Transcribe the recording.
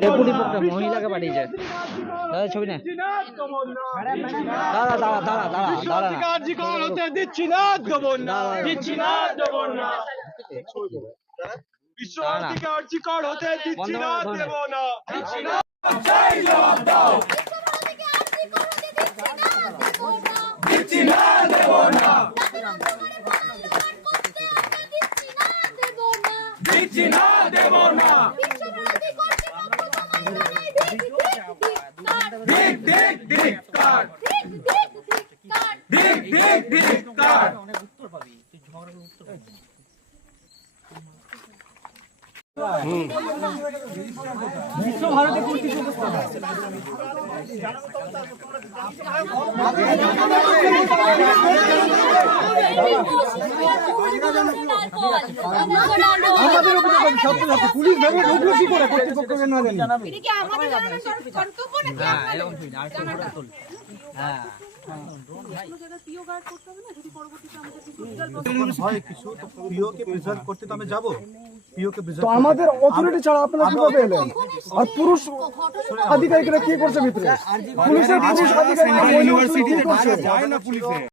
Deputy পক্ষে মহিলাকে পাঠিয়েছে দাদা ছবি নে দাদা দাঁড়া দাঁড়া দাঁড়া না। কার্যকর হতে দিচ্ছি না দেবো না। দিচ্ছি না দেবো না বিশ্ব কার্যকর হতে দিচ্ছি না। দেবো না দিচ্ছি না দিচ্ছি না দেব না দিচ্ছি না দেব না দিক দিক দিক কার দিক দিক দিক কার আমাদের উপরে কোনো ছাত্রছাত্রী পুলিশ ভেবে ঢুকলো কি করে কর্তৃপক্ষকে না জানি। এটা কি কর- হ্যাঁ না হ্যাঁ। হয় প্রিজার্ভ আমাদের অথরিটি ছাড়া আপনারা কীভাবে এলেন? আর পুরুষ আধিকারিকরা কি করছে ভিতরে? পুলিশের পুলিশ।